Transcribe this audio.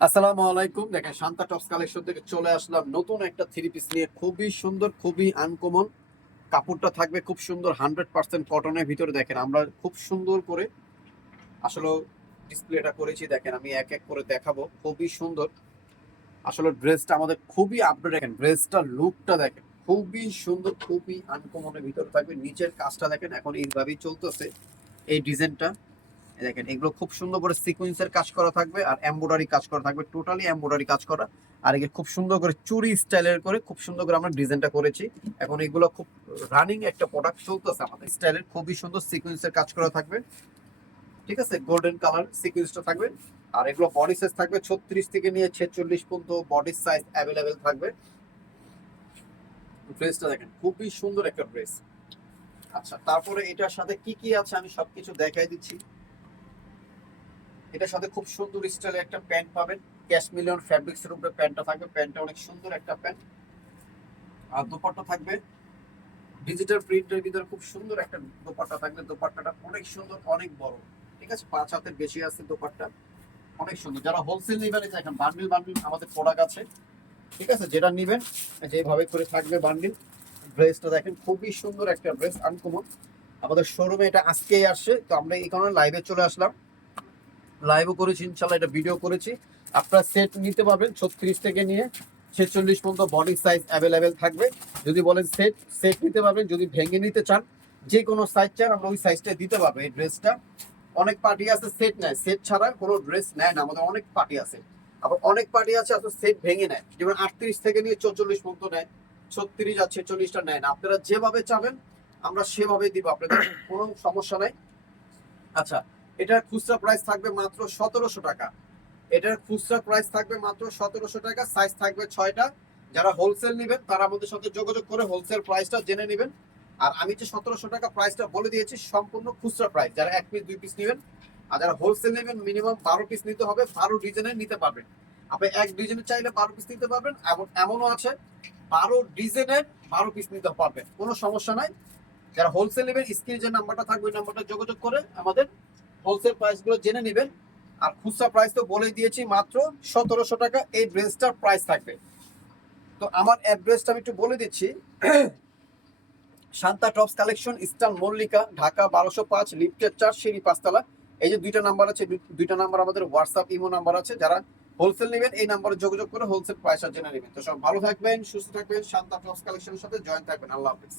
আসসালামু আলাইকুম। দেখেন শান্তা টপস কালেকশন থেকে চলে আসলাম নতুন একটা থ্রি পিস নিয়ে। খুবই সুন্দর, খুবই আনকমন। কাপড়টা থাকবে খুব সুন্দর 100% কটনের ভিতরে। দেখেন আমরা খুব সুন্দর করে আসলে ডিসপ্লেটা করেছি। দেখেন আমি এক এক করে দেখাবো। খুবই সুন্দর আসলে ড্রেসটা আমাদের খুবই আপডেট। দেখেন ড্রেসটার লুকটা দেখেন খুবই সুন্দর, খুবই আনকমনের ভিতরে থাকবে। নিচের কাজটা দেখেন এখন এইভাবেই চলতেছে এই ডিজাইনটা। দেখেন এগুলো খুব সুন্দর করে সিকোয়েন্সের কাজ করা থাকবে আর এমব্রয়ডারি কাজ করা থাকবে, টোটালি এমব্রয়ডারি কাজ করা। আর এগুলো খুব সুন্দর করে চুরি স্টাইলের করে খুব সুন্দর করে আমরা ডিজাইনটা করেছি। এখন এগুলো খুব রানিং একটা প্রোডাক্ট চলতেছে আমাদের স্টাইলের। খুবই সুন্দর সিকোয়েন্সের কাজ করা থাকবে, ঠিক আছে, গোল্ডেন কালার সিকোয়েন্সটা থাকবে। আর এগুলো বডি সাইজ থাকবে 36 থেকে নিয়ে 46 পর্যন্ত বডি সাইজ অ্যাভেলেবেল থাকবে। ড্রেসটা দেখেন খুবই সুন্দর একটা ড্রেস। আচ্ছা, তারপরে এটার সাথে কি কি আছে আমি সবকিছু দেখাই দিচ্ছি। এটার সাথে খুব সুন্দর স্টাইলে একটা প্যান্ট পাবেন। ক্যাশমিলিয়ন ফ্যাব্রিক্স এর উপরে প্যান্টটা থাকবে। প্যান্টটা অনেক সুন্দর একটা প্যান্ট। আর দোপাট্টা থাকবে ডিজিটাল প্রিন্টের ভিতরে খুব সুন্দর একটা দোপাট্টা থাকবে। দোপাট্টাটা অনেক সুন্দর, অনেক বড়, ঠিক আছে, 5 হাতের বেশি আছে দোপাট্টা। অনেক সুন্দর। যারা হোলসেল নেবেন দেখেন বান্ডিল বান্ডিল আমাদের প্রোডাক্ট আছে, ঠিক আছে, যেটা নেবেন যেভাবে করে থাকবে বান্ডিল। ড্রেসটা দেখেন খুবই সুন্দর একটা ড্রেস, আনকমন। আমাদের শোরুমে এটা আজকেই আসছে, তো আমরা এই কারণে লাইভে চলে আসলাম। লাইভও করেছি, ইনশাল্লাহ এটা ভিডিও করেছি। আপনারা সেট নিতে পারবেন 36 থেকে নিয়ে 46 পর্যন্ত বডি সাইজ অ্যাভেলেবেল থাকবে। যদি বলেন সেট, সেট নিতে পারবেন। যদি ভেঙে নিতে চান, যে কোনো সাইজ চান আমরা ওই সাইজটা দিতে পারবো। এই ড্রেসটা অনেক পার্টি আছে সেট নেয়, সেট ছাড়া কোনো ড্রেস নেয় না। আমাদের অনেক পার্টি আছে, আবার অনেক পার্টি আছে আসলে সেট ভেঙে নেয়। যেমন 38 থেকে নিয়ে 44 পর্যন্ত নেয়, 36 আর 46টা নেয় না। আপনারা যেভাবে চাবেন আমরা সেভাবে দিব, আপনাদের কোনো সমস্যা নাই। আচ্ছা, এটার খুচরা প্রাইস থাকবে মাত্র 1700 টাকা। এটার খুচরা প্রাইস থাকবে মাত্র 1700 টাকা। সাইজ থাকবে 6টা। যারা হোলসেল নেবেন তারা আমাদের সাথে যোগাযোগ করে হোলসেল প্রাইসটা জেনে নেবেন। আর আমি যে 1700 টাকা প্রাইসটা বলে দিয়েছি সম্পূর্ণ খুচরা প্রাইস। যারা 1 পিস 2 পিস নেবেন, আর যারা হোলসেল নেবেন মিনিমাম 12 পিস নিতে হবে। 12 ডিজাইনের নিতে পারবেন। আপনি এক ডিজাইনের চাইলে 12 পিস নিতে পারবেন, এবং এমনও আছে 12 ডিজাইনের 12 পিস নিতে পারবেন, কোনো সমস্যা নাই। যারা হোলসেল নেবেন স্ক্রিনে যে নাম্বারটা থাকবে ওই নাম্বারটা যোগাযোগ করে আমাদের হোলসেল প্রাইস গুলো জেনে নেবেন। আর খুচরা প্রাইস তো বলে দিয়েছি মাত্র 1700 টাকা এই ড্রেসটার প্রাইস থাকবে। তো আমার অ্যাড্রেসটা আমি একটু বলে দিচ্ছি। Shanta tops collection, eastern Mallika, Dhaka 1205, লিফটের 4, সিঁড়ি 5 তলা। এই যে দুইটা নাম্বার আছে, দুইটা নাম্বার আমাদের হোয়াটসঅ্যাপ ইমো নাম্বার আছে। যারা হোলসেল নেবেন এই নাম্বারে যোগাযোগ করে হোলসেল প্রাইসটা জেনে নেবেন। তো সব ভালো থাকবেন, সুস্থ থাকবেন, শান্তা টপস কালেকশনের সাথে জয়েন থাকবেন। আল্লাহ হাফেজ।